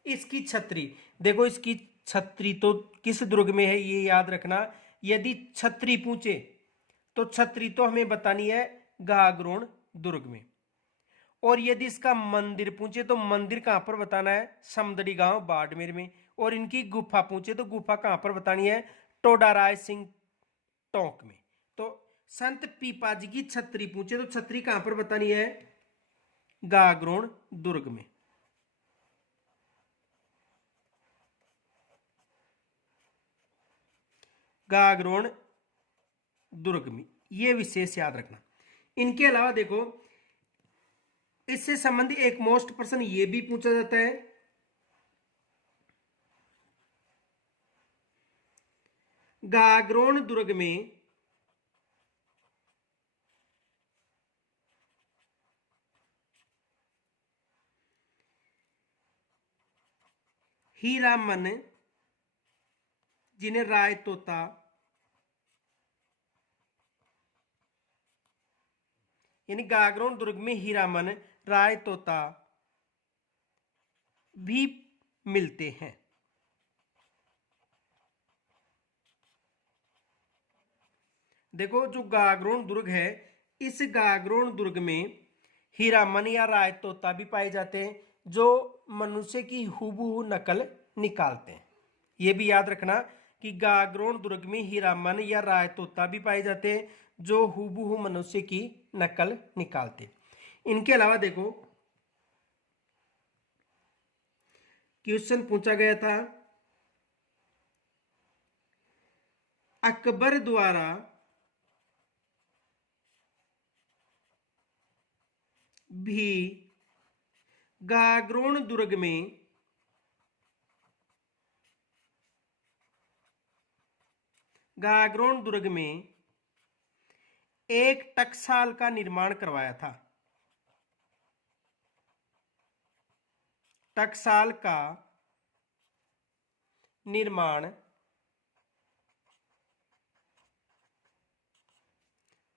इसकी छतरी, देखो इसकी छतरी तो किस दुर्ग में है ये याद रखना। यदि छतरी पूछे तो छतरी तो हमें बतानी है गागरोन दुर्ग में, और यदि इसका मंदिर पूछे तो मंदिर कहां पर बताना है, समदड़ी गांव बाड़मेर में। और इनकी गुफा पूछे तो गुफा कहां पर बतानी है, टोडाराय सिंह टोंक में। तो संत पीपाजी की छतरी पूछे तो छतरी कहां पर बतानी है, गागरोन दुर्ग में। गागरोन दुर्ग में, यह विशेष याद रखना। इनके अलावा देखो इससे संबंधित एक मोस्ट प्रश्न ये भी पूछा जाता है, गागरोन दुर्ग में हीरामन जिन्हें राय तोता यानी गागरोन दुर्ग में हीरामन राय तोता भी मिलते हैं। देखो जो गागरोन दुर्ग है, इस गागरोन दुर्ग में हीरामन या राय तोता भी पाए जाते हैं जो मनुष्य की हूबहू नकल निकालते हैं। यह भी याद रखना कि गागरोन दुर्ग में हीरामन या राय तोता भी पाए जाते हैं जो हूबहू मनुष्य की नकल निकालते हैं। इनके अलावा देखो क्वेश्चन पूछा गया था, अकबर द्वारा भी गागरोन दुर्ग में एक टकसाल का निर्माण करवाया था। टकसाल का निर्माण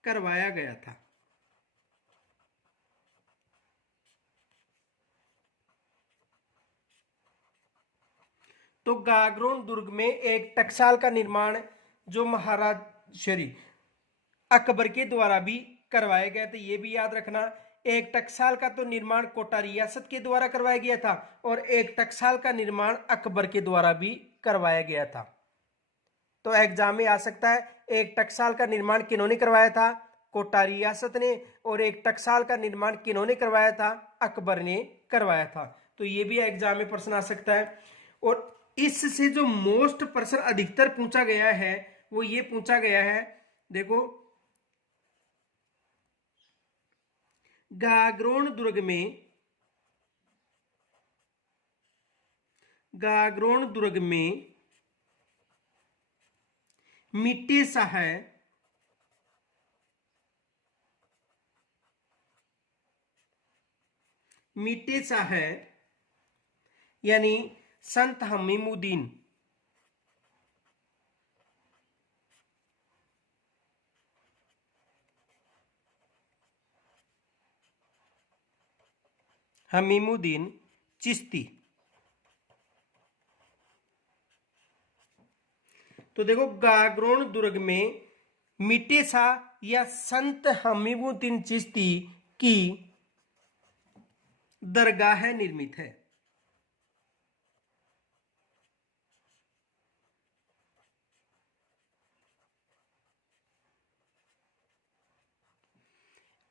करवाया गया था। तो गागरोन दुर्ग में एक टकसाल का निर्माण जो महाराज श्री अकबर के द्वारा भी करवाया गया था, ये भी याद रखना। एक टकसाल का तो निर्माण कोटा रियासत के द्वारा करवाया गया था और एक टकसाल का निर्माण अकबर के द्वारा भी करवाया गया था। तो एग्जाम में आ सकता है एक टकसाल का निर्माण किन्होंने करवाया था, कोटा रियासत ने, और एक टकसाल का निर्माण किन्होंने करवाया था, अकबर ने करवाया था। तो ये भी एग्जाम में प्रश्न आ सकता है। और इससे जो मोस्ट प्रश्न अधिकतर पूछा गया है वो ये पूछा गया है, देखो गागरोन दुर्ग में मिट्टी सा है यानी संत हमीमुद्दीन चिश्ती। तो देखो गागरोन दुर्ग में मिट्टी सा या संत हमीमुद्दीन चिश्ती की दरगाह निर्मित है।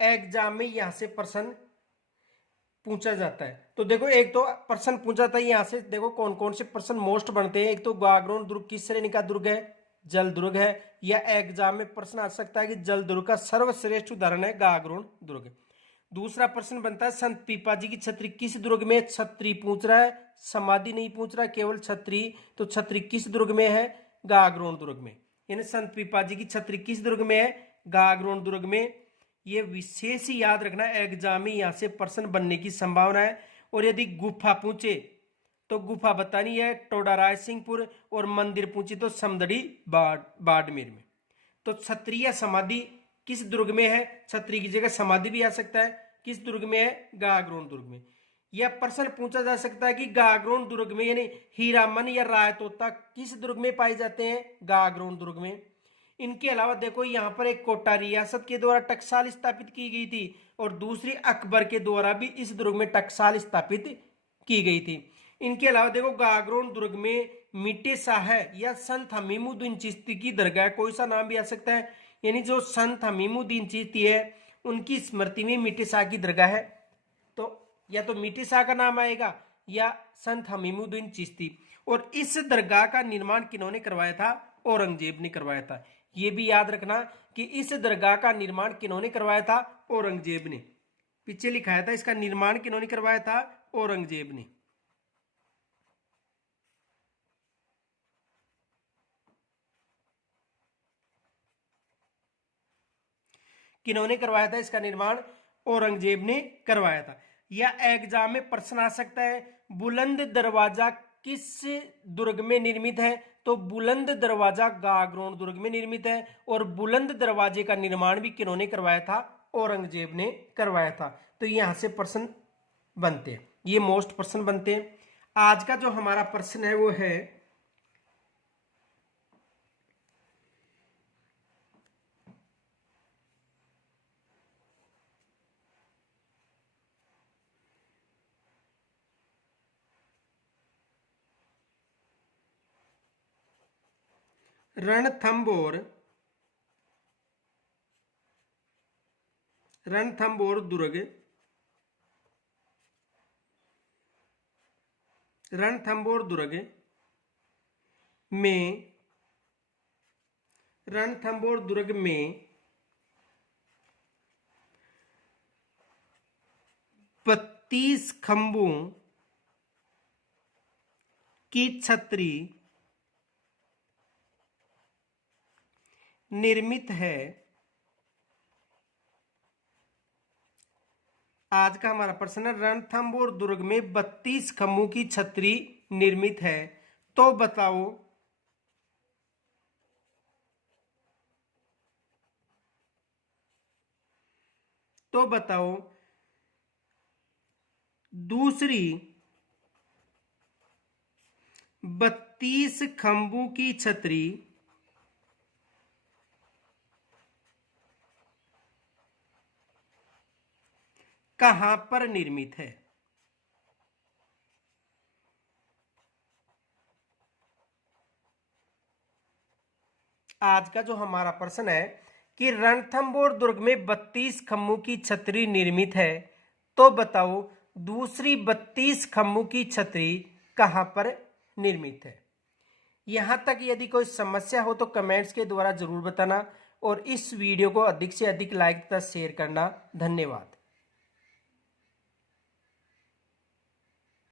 एग्जाम में यहां से प्रश्न पूछा जाता है। तो देखो एक तो प्रश्न पूछा था यहां से, देखो कौन कौन से प्रश्न मोस्ट बनते हैं। एक तो गागरोन दुर्ग किस श्रेणी का दुर्ग है, जल दुर्ग है, या एग्जाम में प्रश्न आ सकता है कि जल दुर्ग का सर्वश्रेष्ठ उदाहरण है गागरोन दुर्ग। दूसरा प्रश्न बनता है संत पीपाजी की छतरी किस दुर्ग में, छतरी पूछ रहा है, समाधि नहीं पूछ रहा, केवल छतरी। तो छतरी किस दुर्ग में है, गागरोन दुर्ग में। यानी संत पीपाजी की छतरी किस दुर्ग में है, गागरोन दुर्ग में। ये विशेष ही याद रखना, एग्जाम में यहाँ से प्रश्न बनने की संभावना है। और यदि गुफा पूछे तो गुफा बतानी है टोडाराय सिंहपुर, और मंदिर पूछे तो समदड़ी बाड़मेर में। तो क्षत्रिय समाधि किस दुर्ग में है? क्षत्रिय की जगह समाधि भी आ सकता है। किस दुर्ग में है? गागरोन दुर्ग में। यह प्रश्न पूछा जा सकता है कि गागरोन दुर्ग में यानी हीरामन या रायतोता किस दुर्ग में पाए जाते हैं? गागरोन दुर्ग में। इनके अलावा देखो यहाँ पर एक कोटा रियासत के द्वारा टकसाल स्थापित की गई थी, और दूसरी अकबर के द्वारा भी इस दुर्ग में टकसाल स्थापित की गई थी। इनके अलावा देखो गागरोन दुर्ग में मिट्टे शाह है या संत हमीमुद्दीन चिश्ती की दरगाह, कोई सा नाम भी आ सकता है, यानी जो संत हमीमुद्दीन चिश्ती है उनकी स्मृति में मिट्टे शाह की दरगाह है। तो या तो मिट्टे शाह का नाम आएगा या संत हमीमुद्दीन चिश्ती। और इस दरगाह का निर्माण किन्होंने करवाया था? औरंगजेब ने करवाया था। ये भी याद रखना कि इस दरगाह का निर्माण किन्होंने करवाया था? औरंगजेब ने। पीछे लिखाया था इसका निर्माण किन्होंने करवाया था? औरंगजेब ने। किन्होंने करवाया था इसका निर्माण? औरंगजेब ने करवाया था। या एग्जाम में प्रश्न आ सकता है, बुलंद दरवाजा किस दुर्ग में निर्मित है? तो बुलंद दरवाजा गागरोन दुर्ग में निर्मित है। और बुलंद दरवाजे का निर्माण भी किन्होंने करवाया था? औरंगजेब ने करवाया था। तो यहां से प्रश्न बनते हैं, ये मोस्ट प्रश्न बनते हैं। आज का जो हमारा प्रश्न है वो है रणथंभौर दुर्ग, रणथंभौर दुर्ग में 32 खंभों की छतरी निर्मित है। आज का हमारा प्रश्न है, रणथंभौर दुर्ग में 32 खंभों की छतरी निर्मित है, तो बताओ दूसरी 32 खंभों की छतरी कहां पर निर्मित है? आज का जो हमारा प्रश्न है कि रणथंभौर दुर्ग में 32 खंभों की छतरी निर्मित है, तो बताओ दूसरी 32 खंभों की छतरी कहां पर निर्मित है। यहां तक यदि कोई समस्या हो तो कमेंट्स के द्वारा जरूर बताना, और इस वीडियो को अधिक से अधिक लाइक तथा शेयर करना। धन्यवाद।